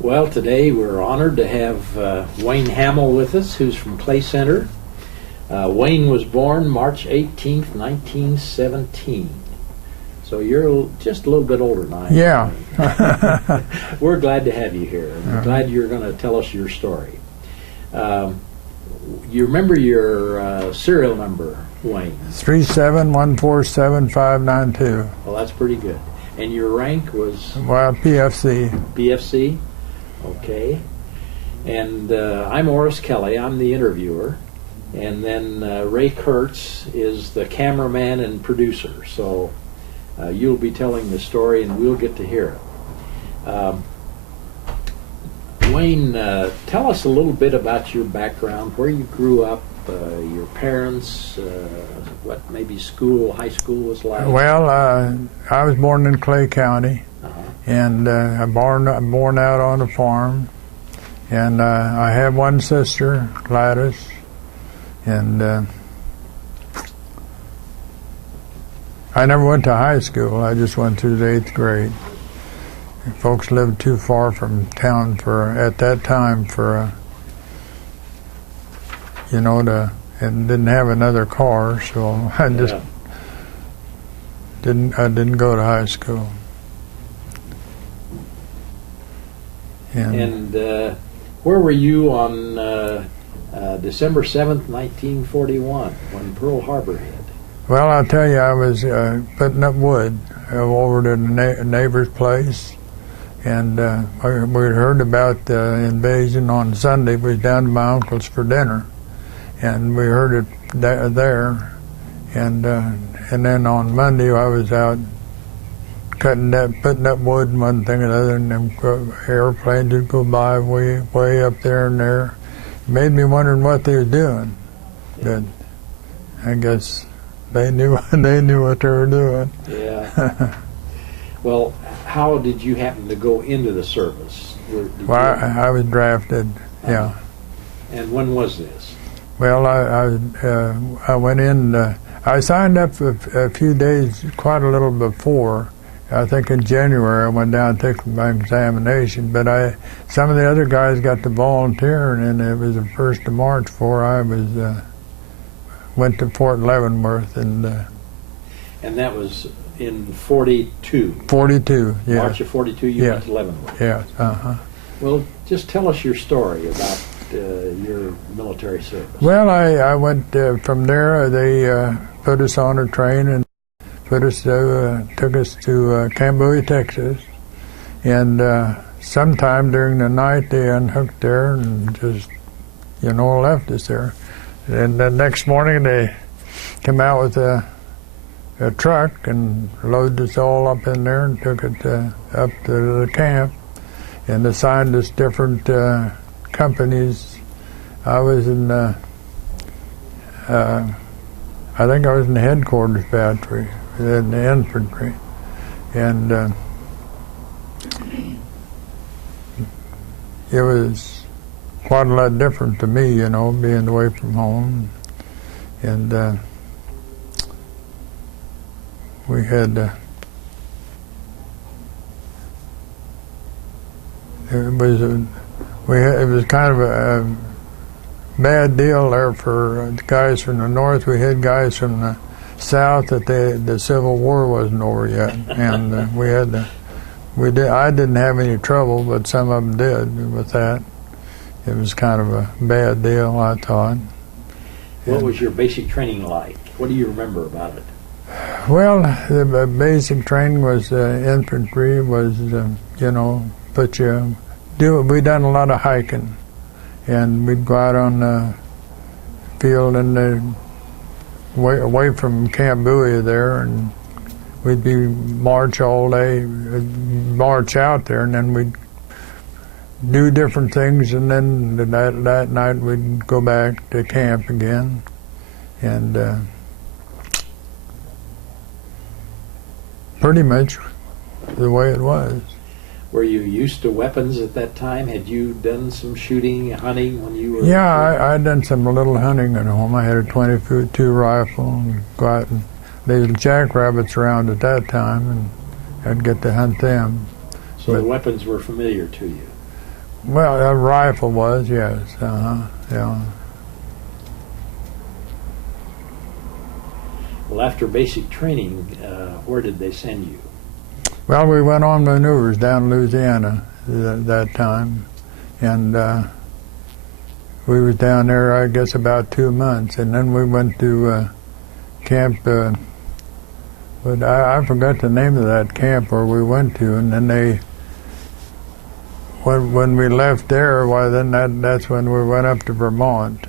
Well, today we're honored to have Wayne Hammel with us, who's from Clay Center. Wayne was born March 18th, 1917. So you're just a little bit older than I am. Yeah. We're glad to have you here. We're glad you're going to tell us your story. You remember your serial number, Wayne? 371475592. Well, that's pretty good. And your rank was? Well, PFC. PFC? Okay. And I'm Horace Kelly. I'm the interviewer. And then Ray Kurtz is the cameraman and producer. So you'll be telling the story and we'll get to hear it. Wayne, tell us a little bit about your background, where you grew up, your parents, what maybe school, high school was like. Well, I was born in Clay County. And I'm born out on a farm, and I have one sister, Gladys, and I never went to high school. I just went through the 8th grade. Folks lived too far from town at that time and didn't have another car, so I just didn't go to high school. And where were you on December 7th, 1941, when Pearl Harbor hit? Well, I'll tell you, I was putting up wood over to a neighbor's place, and we heard about the invasion on Sunday. We was down to my uncle's for dinner, and we heard it there. And then on Monday, I was out putting up wood and one thing and another, and them airplanes would go by way up there and there. It made me wondering what they were doing. But I guess they knew what they were doing. Yeah. Well, how did you happen to go into the service? I was drafted. Yeah. And when was this? Well, I went in. I signed up a few days, quite a little before. I think in January I went down and took my examination, but some of the other guys got to volunteer, and it was the 1st of March before I went to Fort Leavenworth. And that was in 42? 42, yes. March of 42 you went to Leavenworth? Yes, Well, just tell us your story about your military service. Well, I went from there. They put us on a train and took us to Cambria, Texas, and sometime during the night they unhooked there and just, left us there. And the next morning they came out with a truck and loaded us all up in there and took it up to the camp and assigned us different companies. I was in, I think I was in the headquarters battery, in the infantry, and it was quite a lot different to me, being away from home, and we had it was kind of a bad deal there for the guys from the north. We had guys from the south that the Civil War wasn't over yet, and I didn't have any trouble, but some of them did with that. It was kind of a bad deal, I thought. What was your basic training like? What do you remember about it? Well, the basic training was infantry was, we done a lot of hiking, and we'd go out on the field and away from Camp Bowie there, and we'd march all day, march out there, and then we'd do different things, and then that night we'd go back to camp again, and pretty much the way it was. Were you used to weapons at that time? Had you done some shooting, hunting when you were? Yeah, I'd done some little hunting at home. I had a .22 rifle and go out and there was jackrabbits around at that time, and I'd get to hunt them. So the weapons were familiar to you? Well, a rifle was, yes. Yeah. Well, after basic training, where did they send you? Well, we went on maneuvers down in Louisiana that time, and we was down there, I guess, about 2 months, and then we went to camp. But I forgot the name of that camp where we went to, and then when we left there, well, then that's when we went up to Vermont,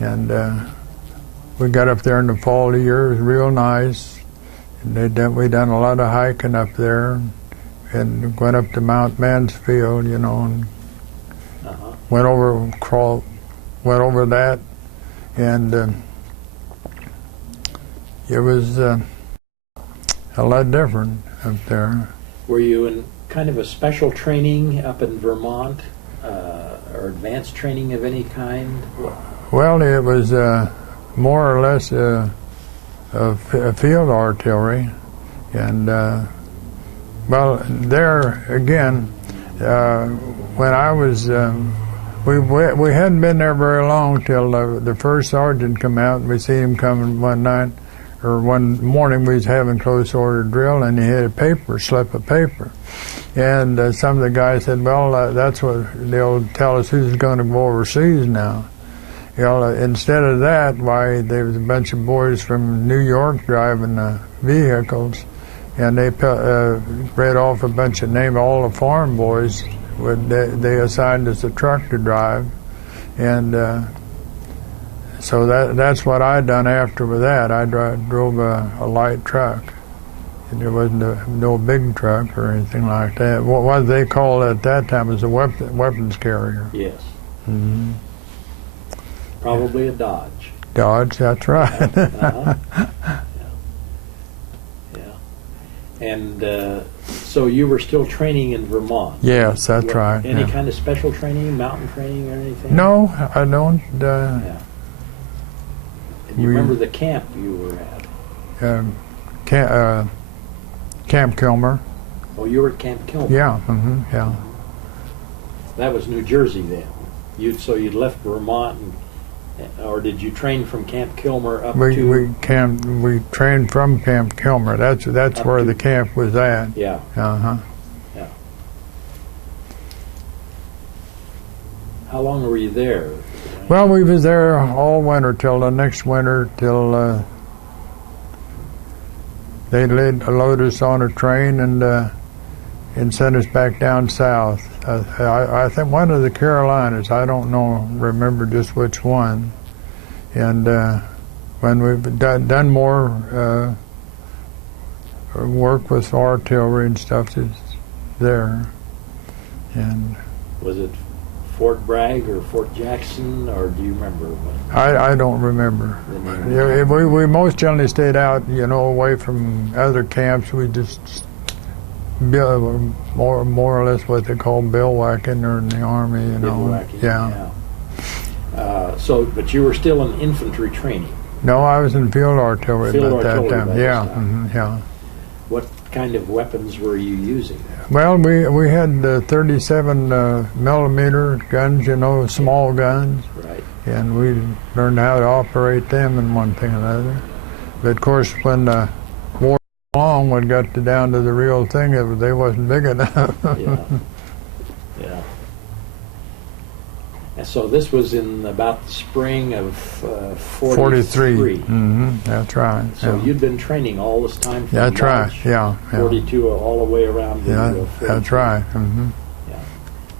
and we got up there in the fall of the year. It was real nice. And we done a lot of hiking up there, and went up to Mount Mansfield, you know, and went over that, and it was a lot different up there. Were you in kind of a special training up in Vermont, or advanced training of any kind? Well, it was more or less a field artillery, and well, there again, when I was, we hadn't been there very long till the first sergeant come out, and we seen him coming one night, or one morning we was having close order drill, and he had a slip of paper, and some of the guys said, well, that's what they'll tell us who's going to go overseas now. You know, instead of that, why, there was a bunch of boys from New York driving vehicles, and they read off a bunch of names. All the farm boys, they assigned us a truck to drive, and so that's what I done after with that. I drove a light truck. There wasn't no big truck or anything like that. What they called at that time was a weapons carrier. Yes. Mm-hmm. Probably a Dodge. Dodge, that's right. Yeah. And so you were still training in Vermont? Yes, that's right. Any kind of special training, mountain training or anything? No, I don't. Yeah. And you remember the camp you were at? Camp Kilmer. Oh, you were at Camp Kilmer? Yeah, yeah. That was New Jersey then? So you'd left Vermont, or did you train from Camp Kilmer up to? We trained from Camp Kilmer. That's where the camp was at. Yeah. Yeah. How long were you there? Well, we was there all winter till the next winter, till they load us on a train and send us back down south. I think one of the Carolinas. I don't remember just which one. And when we've done more work with artillery and stuff, it's there. And was it Fort Bragg or Fort Jackson, or do you remember? I don't remember. We most generally stayed out, away from other camps. We just more or less what they call bivouacking or in the army, Bivouacking, yeah. But you were still in infantry training? No, I was in field artillery at that time. Yeah. Yeah. What kind of weapons were you using? Well, we had 37 millimeter guns, small guns. Right. And we learned how to operate them and one thing or another. But of course, when the war went along, when it got down to the real thing, they wasn't big enough. Yeah. And so this was in about the spring of 43. That's right. So you'd been training all this time from That's March, right, yeah. 42 all the way around to 43. That's right. Yeah.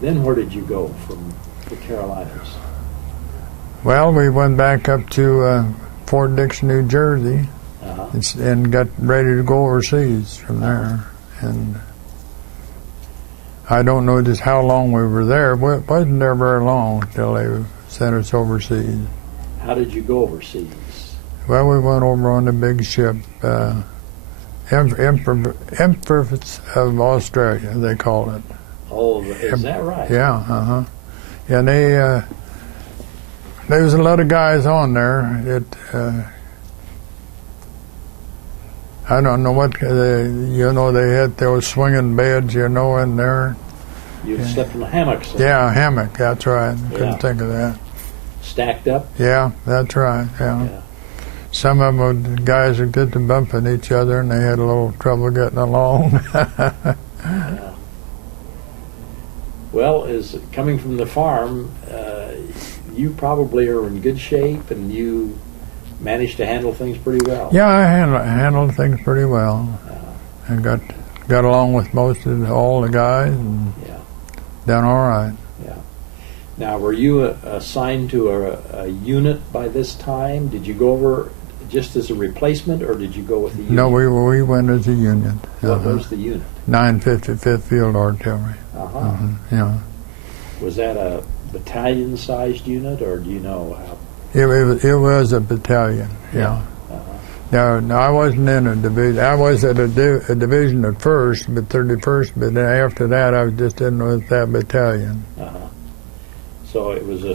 Then where did you go from the Carolinas? Well, we went back up to Fort Dix, New Jersey, and got ready to go overseas from there. And I don't know just how long we were there. We wasn't there very long till they sent us overseas. How did you go overseas? Well, we went over on a big ship, Empress of Australia, they call it. Oh, is that right? Yeah, And there was a lot of guys on there. I don't know what, they had those swinging beds, in there. You slept in a hammock somewhere. Yeah, hammock. That's right. Couldn't Yeah. think of that. Stacked up? Yeah, that's right. Yeah. Yeah. Some of them, the guys would get to bumping each other, and they had a little trouble getting along. Yeah. Well, as coming from the farm, you probably are in good shape, and you managed to handle things pretty well. Yeah, I handled things pretty well, and got along with all the guys, and Yeah. done all right. Yeah. Now, were you assigned to a unit by this time? Did you go over just as a replacement, or did you go with the unit? No, we went as a unit. What was the unit? 955th Field Artillery. Uh-huh. Yeah. Was that a battalion-sized unit, or do you know how? It was a battalion. Yeah. Uh-huh. No, I wasn't in a division. I was at a division at first, but 31st. But then after that, I was just in with that battalion. Uh-huh. So it was a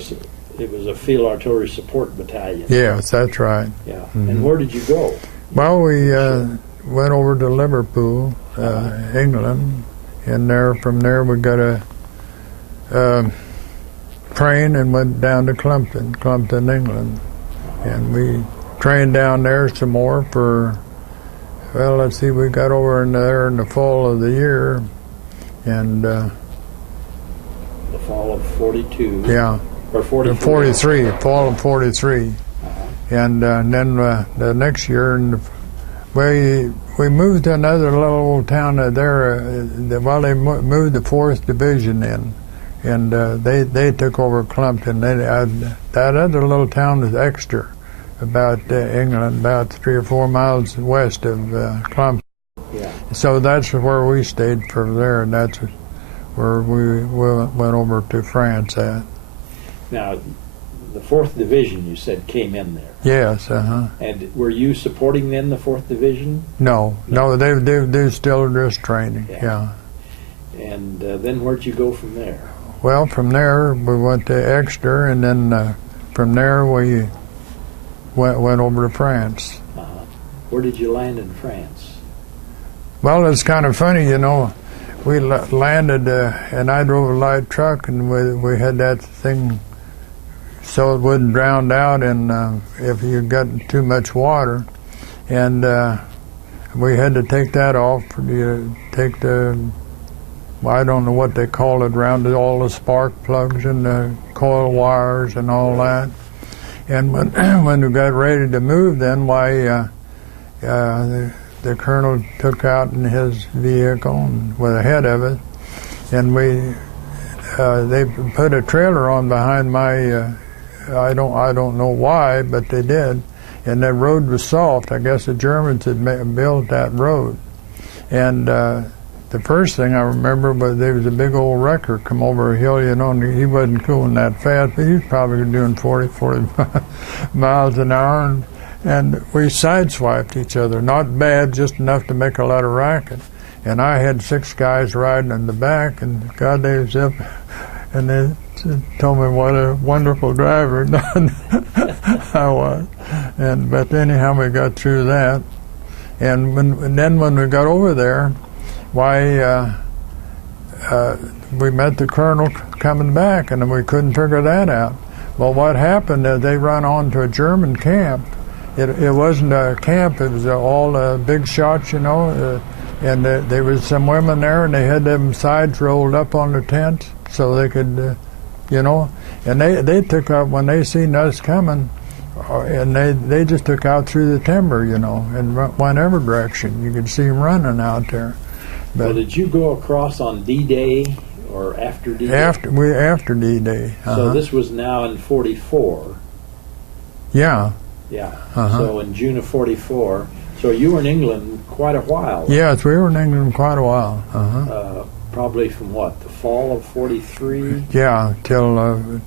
field artillery support battalion. Yes, that's right. Yeah. And where did you go? Well, we went over to Liverpool, England, and from there we got a train and went down to Clumpton, England, and we trained down there some more for. Well, let's see, we got over in there in the fall of the year, and The fall of 42. yeah, Or 43. 43, fall of 43. Uh-huh. And then the next year, we moved to another little old town there. Well, they moved the 4th Division in, and they took over Clumpton. That other little town is Exeter, about England, about 3 or 4 miles west of Clumpton. Yeah. So that's where we stayed from there, and that's where we went over to France at. Now, the 4th Division, you said, came in there. Yes, And were you supporting then the 4th Division? No, they still just training. Yeah. And then where'd you go from there? Well, from there we went to Exeter, and then from there we went over to France. Uh-huh. Where did you land in France? Well, it's kind of funny, you know. We landed, and I drove a light truck, and we had that thing so it wouldn't drown out, and if you got too much water, and we had to take that off. Take the, I don't know what they call it, around all the spark plugs and the coil wires and all that. And when we got ready to move, then the colonel took out in his vehicle and with ahead of it, and they put a trailer on behind my. I don't know why, but they did, and that road was soft. I guess the Germans had built that road, and the first thing I remember was there was a big old wrecker come over a hill. You know, and he wasn't going that fast, but he was probably doing 40 miles an hour, and we sideswiped each other. Not bad, just enough to make a lot of racket. And I had 6 guys riding in the back, and God, they was up, and they told me what a wonderful driver I was. But anyhow, we got through that. And then when we got over there, we met the colonel coming back, and we couldn't figure that out. Well, what happened is they run on to a German camp. It wasn't a camp, it was all big shots, you know, and there was some women there, and they had them sides rolled up on the tent so they could, you know, and they took out, when they seen us coming, and they just took out through the timber, you know, and went every direction. You could see them running out there. But well, did you go across on D-Day or after D-Day? After D-Day. So this was now in 44. Yeah. Yeah. So in June of 44. So you were in England quite a while. Yes, we were in England quite a while. Probably from what, the fall of 43? Yeah, till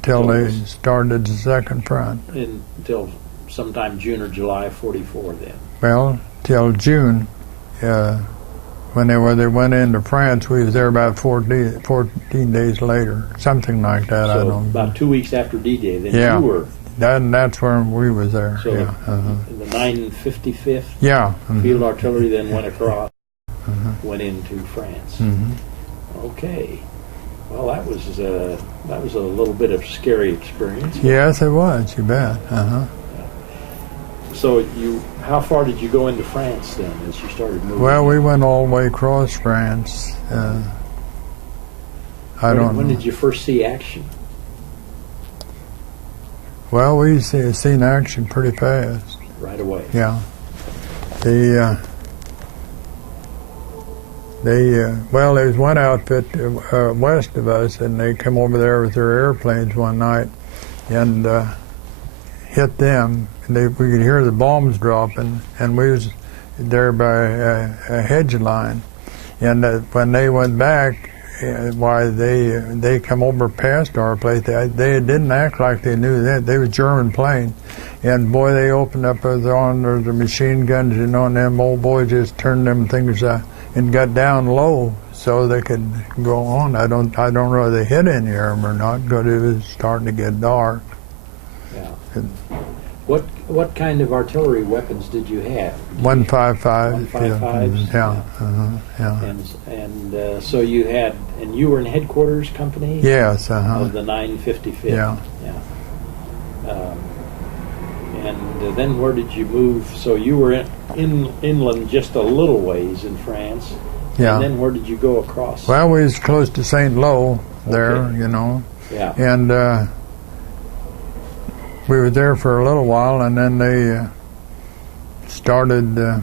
they started the second front. Until sometime June or July of 44 then. Well, till June. When they went into France, we was there about 14 days later, something like that. So I don't know. About 2 weeks after D-Day, then you were. That's where we was there. So yeah. The 955th Yeah. Field Artillery then went across, went into France. Okay. Well, that was a little bit of scary experience. Yes, it was. You bet. So how far did you go into France then, as you started moving? Well, we went all the way across France. When did you first see action? Well, we seen action pretty fast. Right away. Yeah. Well, there was one outfit west of us, and they come over there with their airplanes one night and hit them. And we could hear the bombs dropping, and we was there by a hedge line. And when they went back, why they come over past our place. They didn't act like they knew that. They was German planes. And boy, they opened up on the machine guns, you know, and them old boys just turned them things and got down low so they could go on. I don't know if they hit any of them or not, because it was starting to get dark. Yeah. What kind of artillery weapons did you have? 155. 155s? Yeah. Yeah. And so you had, and you were in headquarters company? Yes. Of the 955th. Yeah. And then where did you move? So you were inland just a little ways in France. Yeah. And then where did you go across? Well, we was close to St. Lo there, Okay. you know. Yeah. And we were there for a little while, and then they started the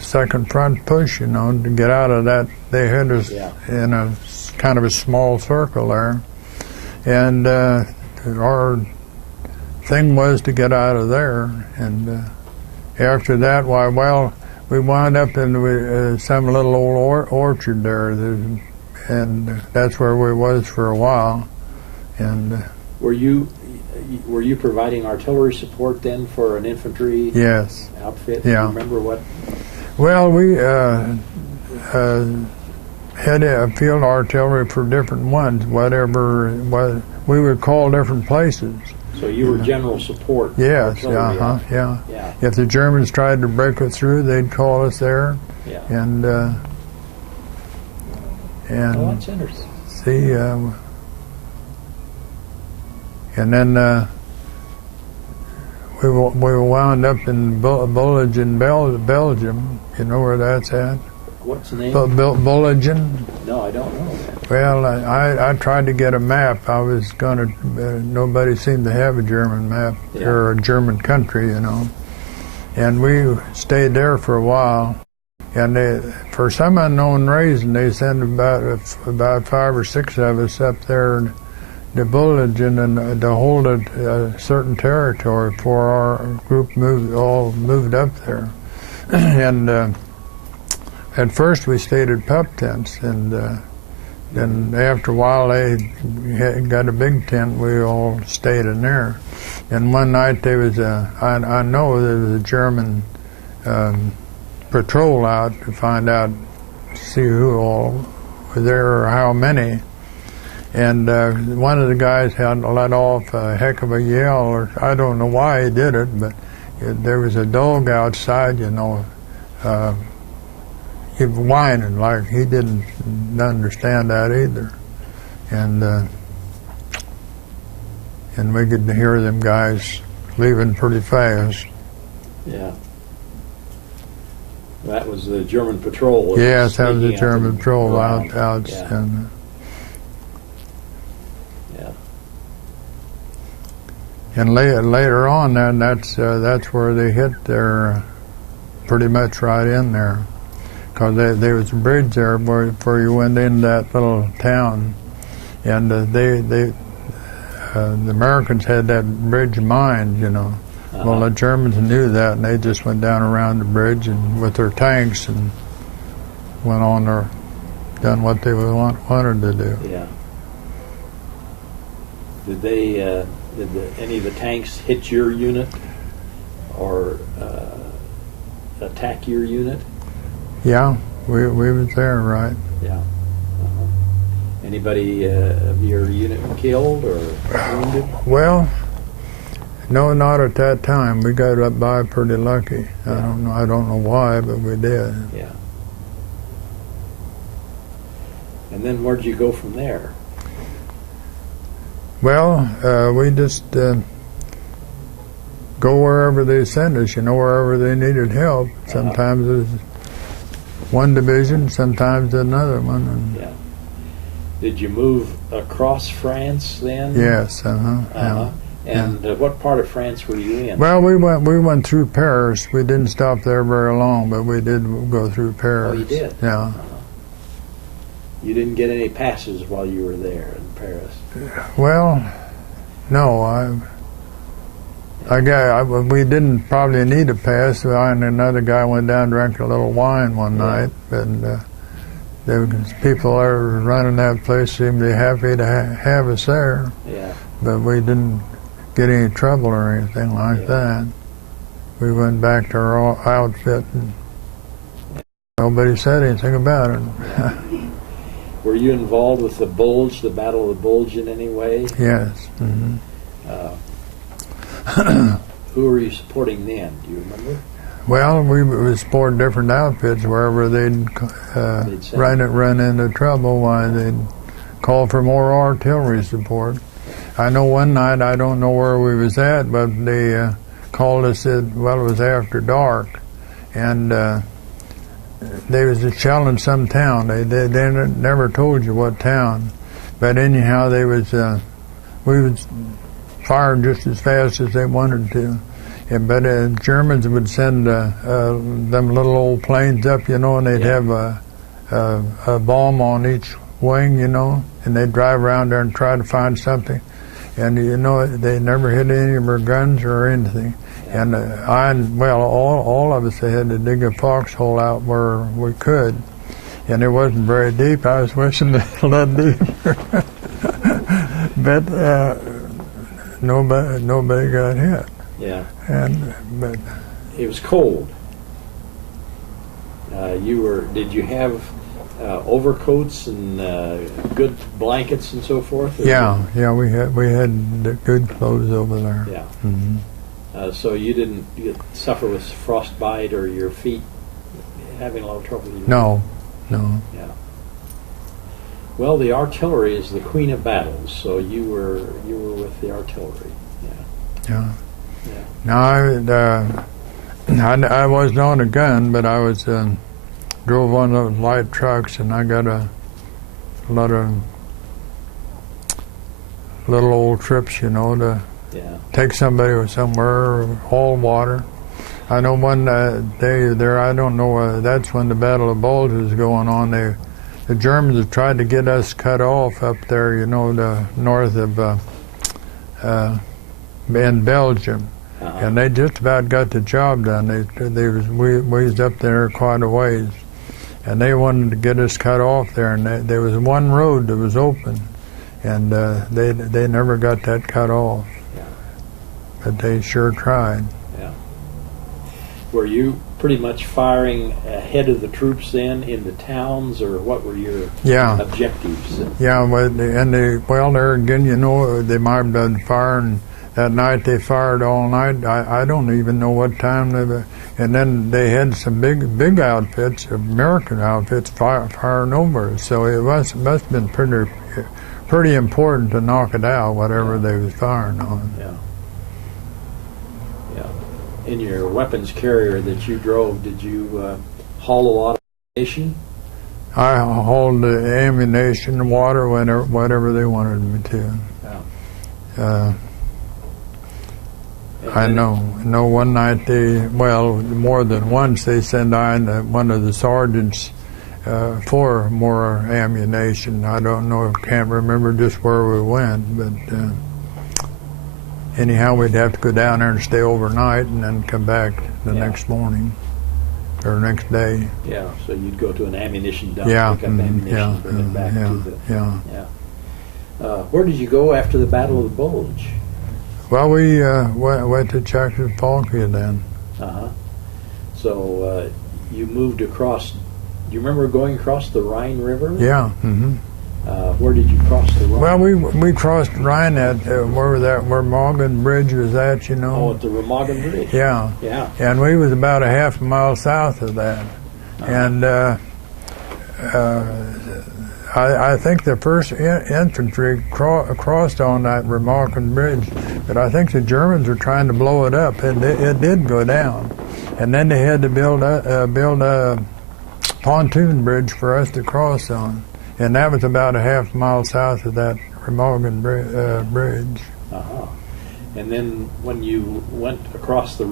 second front push, you know, to get out of that. They had us in a kind of a small circle there. And our thing was to get out of there. And after that, we wound up in some little old orchard there, and that's where we was for a while. And were you providing artillery support then for an infantry yes. outfit? Yeah. Do you remember what? Well, we had a field artillery for different ones, whatever. We would call different places. So you were general support? Yes, artillery, yeah. If the Germans tried to break it through, they'd call us there. Yeah. And oh, that's interesting. See, and then we wound up in Bullingen, Belgium. You know where that's at? What's the name? Bullingen. No, I don't know. Well, I tried to get a map. I was going to. Nobody seemed to have a German map or a German country, you know. And we stayed there for a while. And for some unknown reason, they sent about 5 or 6 of us up there to Bullingen and to hold a certain territory before our group moved up there. And at first we stayed at pup tents, and then after a while they got a big tent. We all stayed in there. And one night there was I know there was a German patrol out to find out, see who all were there or how many. And one of the guys had let off a heck of a yell, or I don't know why he did it, but there was a dog outside, you know. He was whining like he didn't understand that either. And we could hear them guys leaving pretty fast. Yeah. That was the German patrol. Yes, that was the German patrol out. Yeah. And, and later on, then that's where they hit there, pretty much right in there, because there was a bridge there where you went in that little town, and the Americans had that bridge mined, you know. Well, the Germans knew that, and they just went down around the bridge and with their tanks and went on or done what they wanted to do. Yeah. Did they? Did any of the tanks hit your unit or attack your unit? Yeah, we was there, right? Yeah. Anybody of your unit killed or wounded? Well, no, not at that time. We got up by pretty lucky. Yeah. I don't know why, but we did. Yeah. And then where'd you go from there? Well, we just go wherever they send us, wherever they needed help. Sometimes it's one division, sometimes another one. And yeah. Did you move across France then? yes, yeah. And what part of France were you in? Well, we went through Paris. We didn't stop there very long, but we did go through Paris. Oh, you did? Yeah. You didn't get any passes while you were there in Paris? Well, no, we didn't probably need a pass. I and another guy went down and drank a little wine one night, and people there running that place seemed to be happy to have us there. Yeah. But we didn't get any trouble or anything like that. We went back to our outfit, and nobody said anything about it. Were you involved with the Bulge, the Battle of the Bulge, in any way? Yes. Mm-hmm. Who were you supporting then? Do you remember? Well, we would support different outfits wherever they'd run into trouble. Why they'd call for more artillery support. I know one night, I don't know where we was at, but they called us. It was after dark, and they was shelling some town. They never told you what town, but anyhow, we was firing just as fast as they wanted to. But Germans would send them little old planes up, and they'd have a bomb on each wing, and they'd drive around there and try to find something. And they never hit any of our guns or anything. And all of us had to dig a foxhole out where we could, and it wasn't very deep. I was wishing it was a lot deeper, but nobody got hit. Yeah. But it was cold. Did you have overcoats and good blankets and so forth? Yeah, we had good clothes over there. Yeah. Mm-hmm. So you didn't suffer with frostbite or your feet having a lot of trouble? No. Yeah. Well, the artillery is the queen of battles, so you were with the artillery. Yeah. Now I wasn't on a gun, but I was drove one of those light trucks, and I got a lot of little old trips, to take somebody somewhere, haul water. I know one day there, I don't know, that's when the Battle of Bulge was going on. The Germans had tried to get us cut off up there, the north of in Belgium. And they just about got the job done. We was up there quite a ways, and they wanted to get us cut off there. And there was one road that was open, and they never got that cut off. Yeah. But they sure tried. Yeah. Were you pretty much firing ahead of the troops then in the towns, or what were your objectives? Yeah. There again, they might have been firing. That night they fired all night. I don't even know what time and then they had some big outfits, American outfits, firing over us. So it must have been pretty important to knock it out, whatever they was firing on. Yeah. In your weapons carrier that you drove, did you haul a lot of ammunition? I hauled the ammunition, water, whatever they wanted me to. Yeah. I know one night more than once they sent on one of the sergeants for more ammunition. I don't know, can't remember just where we went, but anyhow, we'd have to go down there and stay overnight and then come back the next morning or next day. Yeah, so you'd go to an ammunition dump, pick up ammunition, bring it back to the... Where did you go after the Battle of the Bulge? Well, we went to Czechoslovakia then. So you moved across. Do you remember going across the Rhine River? Yeah. Mm-hmm. Where did you cross the Rhine? Well, we crossed Rhine at where Remagen Bridge was at, Oh, at the Remagen Bridge. Yeah. Yeah. And we was about a half a mile south of that, and I think the first infantry crossed on that Remagen Bridge, but I think the Germans were trying to blow it up, and it did go down. And then they had to build a pontoon bridge for us to cross on, and that was about a half mile south of that Remagen Bridge. Uh-huh. And then when you went across the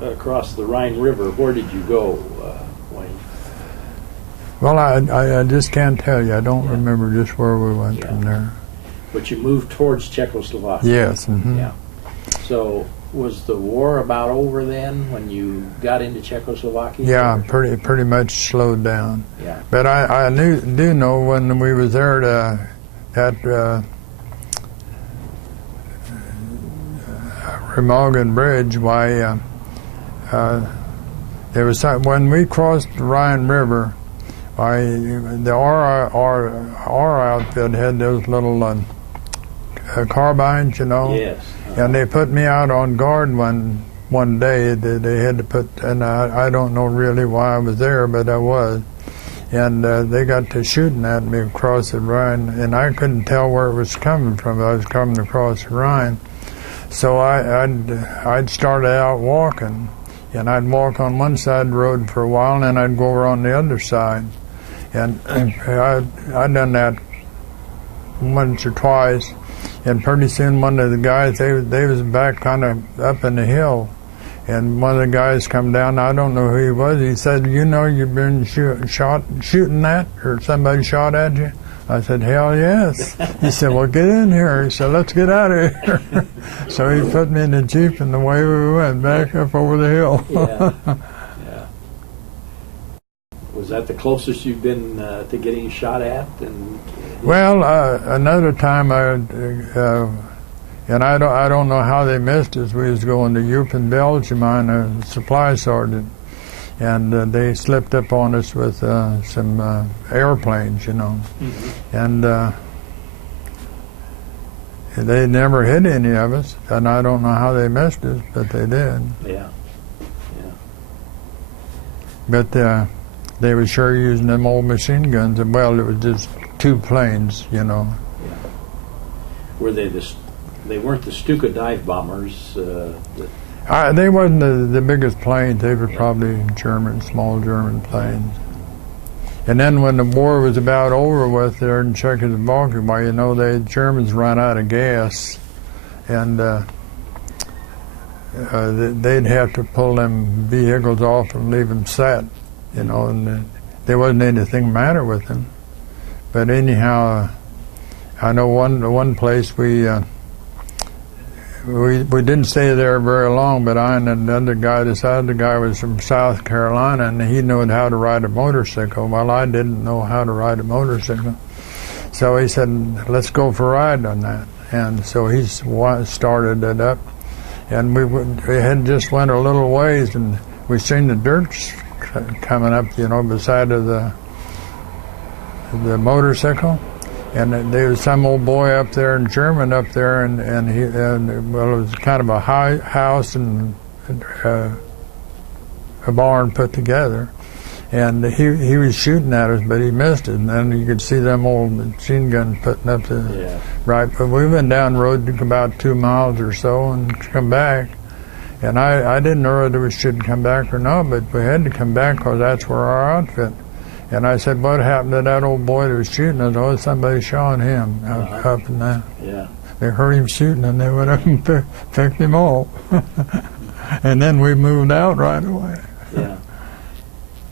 across the Rhine River, where did you go, Wayne? Well, I just can't tell you. I don't remember just where we went from there. But you moved towards Czechoslovakia. Yes. Mm-hmm. Yeah. So was the war about over then when you got into Czechoslovakia? Yeah, pretty much slowed down. Yeah. But I do know when we was there at Remagen Bridge, why there was when we crossed the Rhine River. Our outfit had those little carbines, you know. Yes. And they put me out on guard one day. They had to put, and I don't know really why I was there, but I was. And they got to shooting at me across the Rhine, and I couldn't tell where it was coming from. I was coming across the Rhine. So I'd started out walking, and I'd walk on one side of the road for a while, and then I'd go over on the other side. And I'd done that once or twice, and pretty soon one of the guys, they was back kind of up in the hill, and one of the guys come down. I don't know who he was. He said, "You know, you've been shooting at, or somebody shot at you?" I said, "Hell yes." He said, "Well, get in here." He said, "Let's get out of here." So he put me in the Jeep, and away we went back up over the hill. Yeah. Yeah. Was that the closest you've been to getting shot at? Well, another time, and I don't know how they missed us. We was going to Eupen, Belgium, on a supply sergeant, and they slipped up on us with some airplanes, you know. Mm-hmm. And they never hit any of us, and I don't know how they missed us, but they did. Yeah. Yeah. But they were sure using them old machine guns, and well, it was just two planes, you know. Yeah. Were they they weren't the Stuka dive bombers? They wasn't the biggest planes. They were probably small German planes. And then when the war was about over with there in Czechoslovakia, well, you know, the Germans ran out of gas, and they'd have to pull them vehicles off and leave them set, you know, and there wasn't anything matter with them. But anyhow, I know one place we didn't stay there very long, but I and another guy decided. The guy was from South Carolina, and he knew how to ride a motorcycle. Well, I didn't know how to ride a motorcycle. So he said, "Let's go for a ride on that." And so he started it up, and we had just went a little ways, and we seen the dirt coming up, you know, beside of the motorcycle. And there was some old boy up there in German up there, and well, it was kind of a high house and a barn put together. And he was shooting at us, but he missed it. And then you could see them old machine guns putting up right. But we went down the road about 2 miles or so and come back. And I didn't know whether we should come back or not, but we had to come back because that's where our outfit. And I said, "What happened to that old boy that was shooting us?" "Oh, somebody shot him up in that." Yeah. They heard him shooting, and they went up and picked him up. And then we moved out right away. Yeah.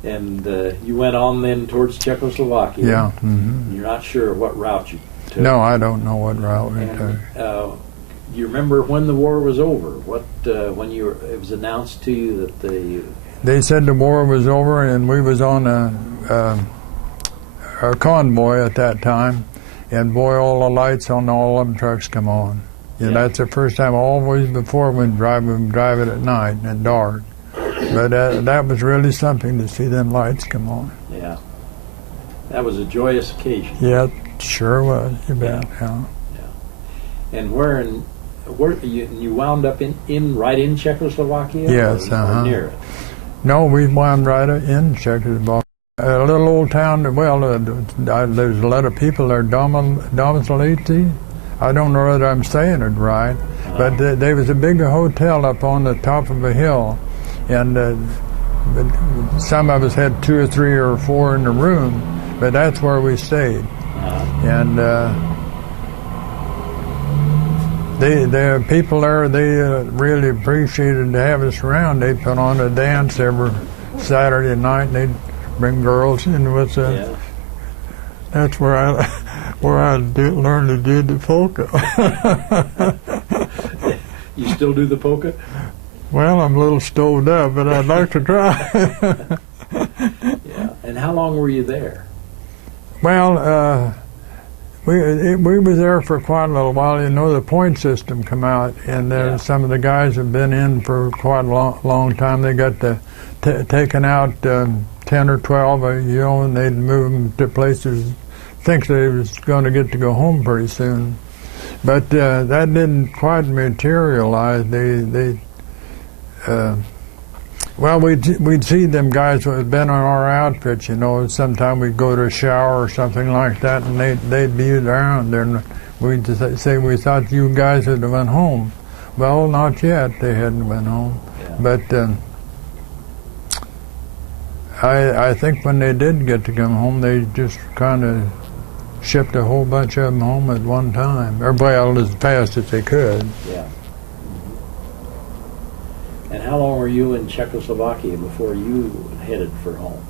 And you went on then towards Czechoslovakia. Yeah. Mm-hmm. You're not sure what route you took. No, I don't know what route we took. You remember when the war was over? When it was announced to you that They said the war was over, and we was on a convoy at that time, and boy, all the lights on all them trucks come on. Yeah, that's the first time. Always before we'd drive it at night and dark, but that was really something to see them lights come on. Yeah, that was a joyous occasion. Yeah, it sure was. You bet. Yeah. And where you wound up right in Czechoslovakia? Yes, or near it? No, we wound right in Czechoslovakia. A little old town, well, there's a lot of people there, Domiciliti. I don't know whether I'm saying it right, but there was a big hotel up on the top of a hill, and some of us had 2 or 3 or 4 in the room, but that's where we stayed. And the people there, they really appreciated to have us around. They put on a dance every Saturday night, and they'd bring girls in with us. Yeah. That's where I learned to do the polka. You still do the polka? Well, I'm a little stoved up, but I'd like to try. Yeah. And how long were you there? Well, we were there for quite a little while. You know, the point system come out, and some of the guys have been in for quite a long time. They got taken out 10 or 12, and they'd move them to places. Think they was going to get to go home pretty soon, but that didn't quite materialize. Well, we'd see them guys who had been on our outfits. Sometime we'd go to a shower or something like that, and they'd be around there, and we'd say we thought you guys had went home. Well, not yet. They hadn't went home, but. I think when they did get to come home, they just kind of shipped a whole bunch of them home at one time, or well, as fast as they could. Yeah. And how long were you in Czechoslovakia before you headed for home?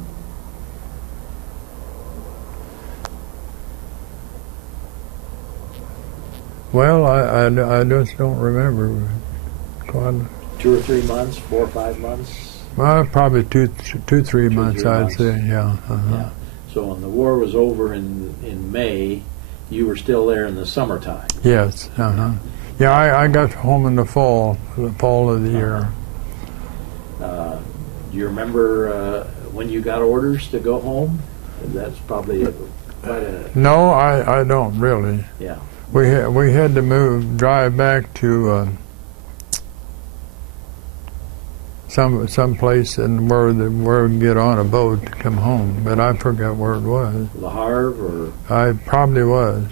Well, I just don't remember. Quite 2 or 3 months, 4 or 5 months? Well, probably 2, 3 months, I'd say, yeah. Yeah. So when the war was over in May, you were still there in the summertime? Yes, Yeah, I got home in the fall of the year. Do you remember when you got orders to go home? That's probably quite a... No, I don't really. Yeah. We had to drive back to... some place and where we get on a boat to come home, but I forgot where it was. Le Havre, or I probably was.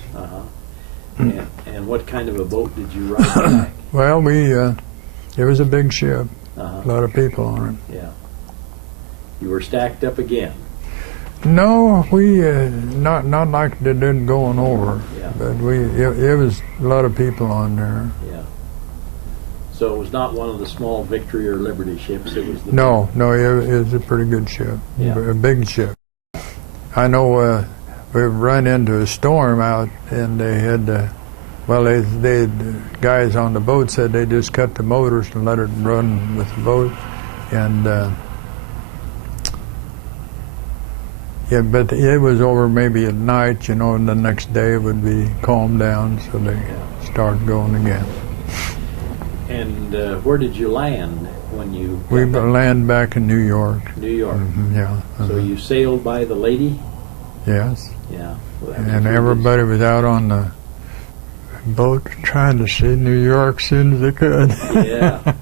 And what kind of a boat did you ride back? Well, it was a big ship, a lot of people on it. Yeah. You were stacked up again. No, we not like they did going over, but it was a lot of people on there. Yeah. So it was not one of the small Victory or Liberty ships. It was the no, it was a pretty good ship, a big ship. I know we run into a storm out, and they had, they guys on the boat said they just cut the motors and let it run with the boat, and but it was over maybe at night, and the next day it would be calmed down, so they started going again. And where did you land when you... We landed back in New York. New York. Yeah. So you sailed by the Lady? Yes. Yeah. Well, and everybody was out on the boat trying to see New York as soon as they could. Yeah.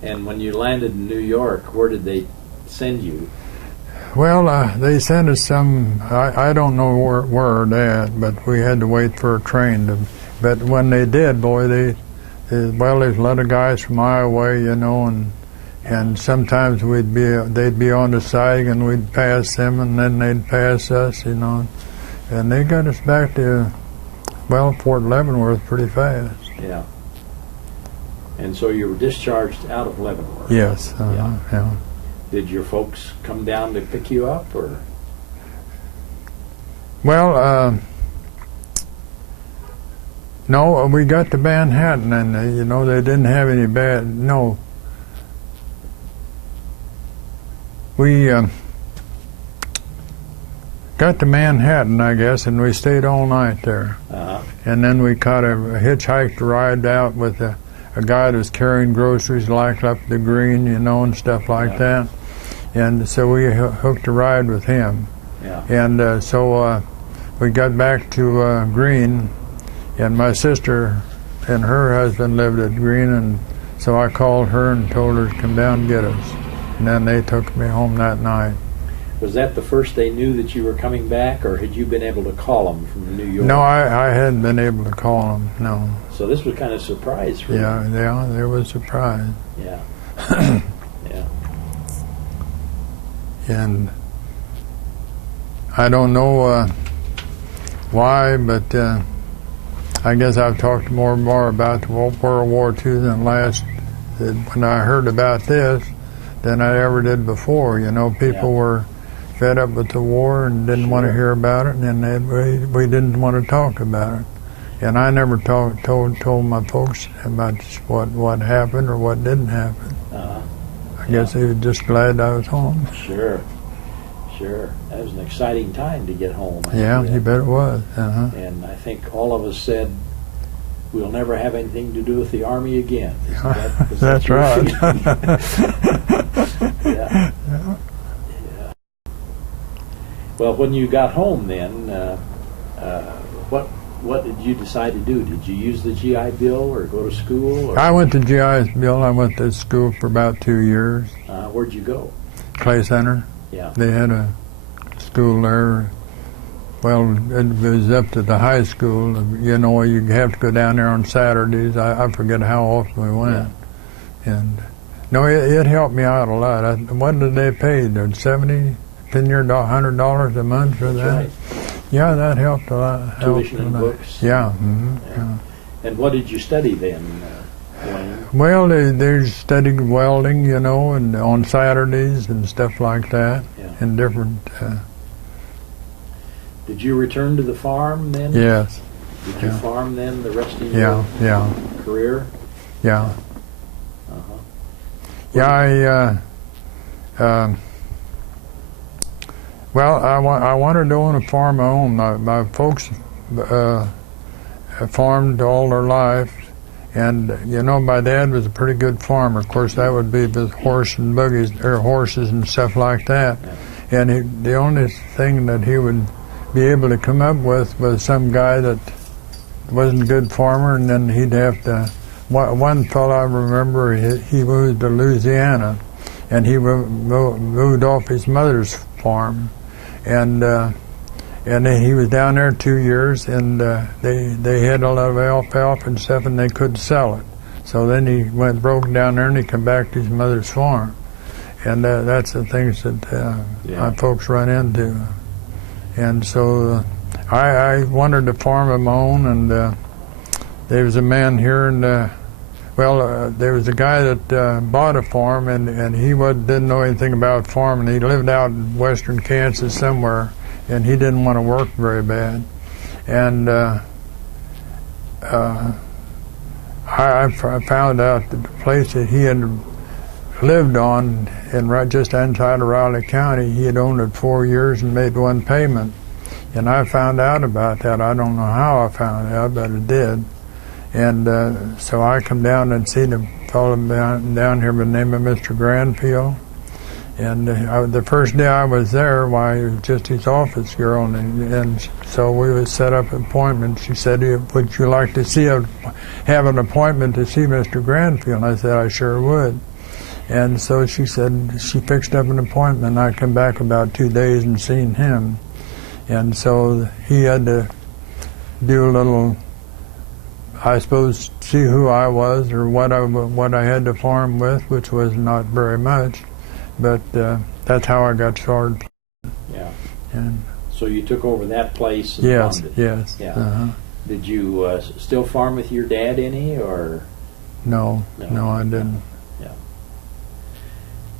And when you landed in New York, where did they send you? Well, they sent us some, I don't know where that, but we had to wait for a train. But when they did, boy, there's a lot of guys from Iowa, and sometimes they'd be on the side and we'd pass them, and then they'd pass us, and they got us back to, Fort Leavenworth pretty fast. Yeah. And so you were discharged out of Leavenworth? Yes, yeah. Did your folks come down to pick you up, or? Well, no, we got to Manhattan, and they didn't have any bad. No, we got to Manhattan, I guess, and we stayed all night there. And then we caught a hitchhiked ride out with a guy that was carrying groceries, like up the green, and stuff like that. And so we hooked a ride with him. Yeah. And so we got back to Green, and my sister and her husband lived at Green, and so I called her and told her to come down and get us. and then they took me home that night. Was that the first they knew that you were coming back, or had you been able to call them from New York? No, I hadn't been able to call them, no. So this was kind of a surprise for you. Yeah, there was a surprise. Yeah. Yeah. And I don't know why, but I guess I've talked more and more about World War II than when I heard about this than I ever did before. You know, people were fed up with the war and didn't want to hear about it, and we didn't want to talk about it. And I never told my folks about what happened or what didn't happen. I guess they were just glad I was home. Sure. That was an exciting time to get home. Yeah, you bet it was. And I think all of us said, we'll never have anything to do with the Army again. That's right. Yeah. Well, when you got home then, what did you decide to do? Did you use the GI Bill or go to school? Or? I went to GI Bill. I went to school for about 2 years. Where'd you go? Clay Center. Yeah. They had a school there. Well, it was up to the high school. You know, you have to go down there on Saturdays. I forget how often we went. Yeah. And no, it helped me out a lot. What did they pay? $70, $100 a month for that? Right. Yeah, that helped a lot. Tuition and books. Yeah. Mm-hmm. Yeah. And what did you study then, Wayne? Well, they studied welding, you know, and on Saturdays and stuff like that, and different. Did you return to the farm then? Yes. Did you farm then the rest of your career? Yeah. Uh-huh. Well, I wanted to own a farm of my own. My folks farmed all their life, and you know, my dad was a pretty good farmer. Of course, that would be with horse and buggies or horses and stuff like that. And the only thing that he would be able to come up with was some guy that wasn't a good farmer, and then he'd have to. One fellow I remember, he moved to Louisiana, and he moved off his mother's farm, and then he was down there 2 years, and they had a lot of alfalfa and stuff, and they couldn't sell it. So then he broke down there, and he come back to his mother's farm, and that's the things that my folks run into. And so I wanted to farm of my own, and there was a man here, and there was a guy that bought a farm, and he didn't know anything about farming. He lived out in western Kansas somewhere, and he didn't want to work very bad. And I found out that the place that he had lived on, right just inside of Riley County, he had owned it 4 years and made one payment. And I found out about that. I don't know how I found out, but I did. And so I come down and see the fellow down here by the name of Mr. Granfield. And the first day I was there, it was just his office girl, and so we would set up an appointment. She said, "Would you like to have an appointment to see Mr. Granfield?" I said, "I sure would." And so she said she fixed up an appointment. I come back about 2 days and seen him, and so he had to do a little, I suppose, see who I was or what I had to farm with, which was not very much. But that's how I got started. Yeah. And so you took over that place and yes, farmed it. Yes. Yeah. Uh-huh. Did you still farm with your dad any, or? No, I didn't. Yeah.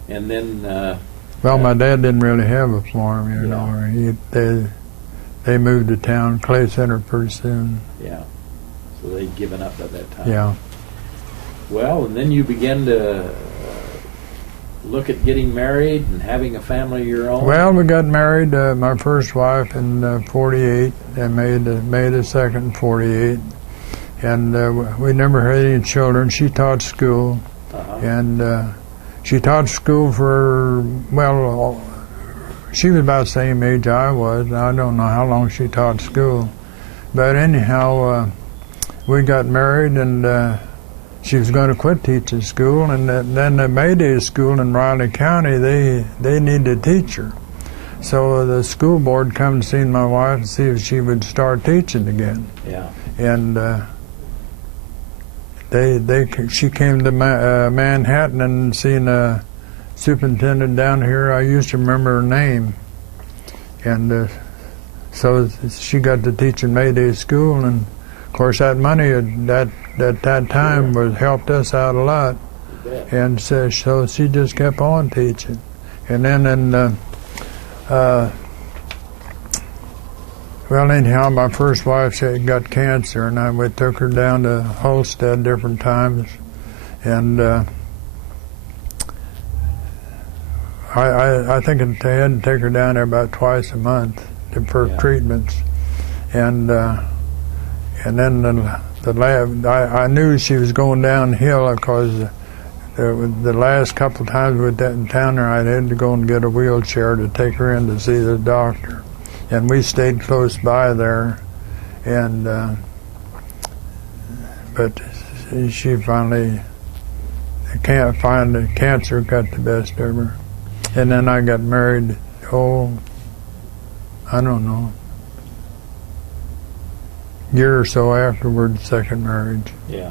And then. Well, my dad didn't really have a farm, you know. They moved to town, Clay Center, pretty soon. Yeah. So they'd given up at that time. Yeah. Well, and then you began to look at getting married and having a family of your own? Well, we got married, my first wife in 48, and made a second in 48. And we never had any children. She taught school. And she taught school for, well, she was about the same age I was. I don't know how long she taught school. But anyhow, we got married, and she was going to quit teaching school, and then the Mayday school in Riley County, they needed a teacher. So the school board come to see my wife and see if she would start teaching again. Yeah. And she came to Manhattan and seen a superintendent down here. I used to remember her name. And so she got to teach in Mayday school, and of course that money at that time helped us out a lot. And so she just kept on teaching. And then well, anyhow, my first wife, she got cancer, and we took her down to Holstead different times, and I think they had to take her down there about twice a month for treatments, and then the lab. I knew she was going downhill because the last couple of times we went down there, I had to go and get a wheelchair to take her in to see the doctor. And we stayed close by there, and but she finally can't find the cancer got the best of her. And then I got married. I don't know, year or so afterwards, second marriage. Yeah.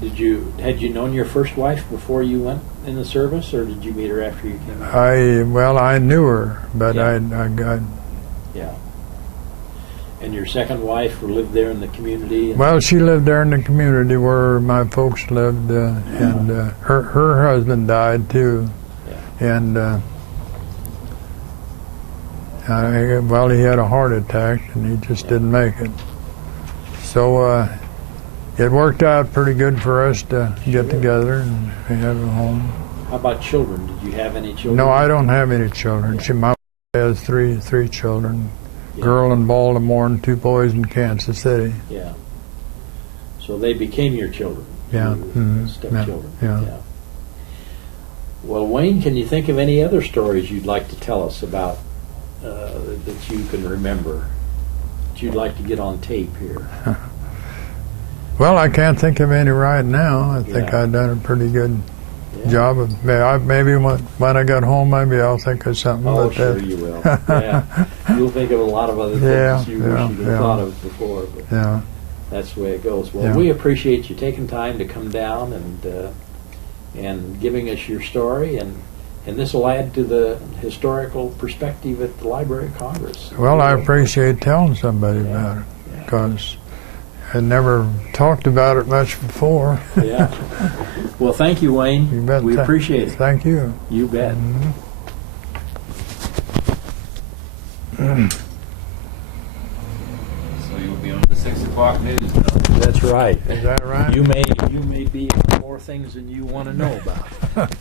Had you known your first wife before you went in the service, or did you meet her after you came out? I knew her, but I got. Yeah. And your second wife lived there in the community? Well, she lived there in the community where my folks lived, and her husband died too. Yeah. And well, he had a heart attack, and he just didn't make it. So it worked out pretty good for us to get together and have a home. How about children? Did you have any children? No, I don't have any children. My has three children, girl in Baltimore and 2 boys in Kansas City. Yeah. So they became your children. Yeah. Stepchildren. Yeah. Well, Wayne, can you think of any other stories you'd like to tell us about that you can remember, that you'd like to get on tape here? Well, I can't think of any right now. I think I've done a pretty good job of. Maybe when I got home, maybe I'll think of something. Oh, sure you will. Yeah, you'll think of a lot of other things you wish you'd thought of before. But that's the way it goes. Well, we appreciate you taking time to come down and giving us your story, and this will add to the historical perspective at the Library of Congress. Well, I appreciate telling somebody about it, because I never talked about it much before. Yeah. Well, thank you, Wayne. You bet. We appreciate it. Thank you. You bet. So you'll be on the 6 o'clock news now. That's right. Is that right? You may be on more things than you want to know about.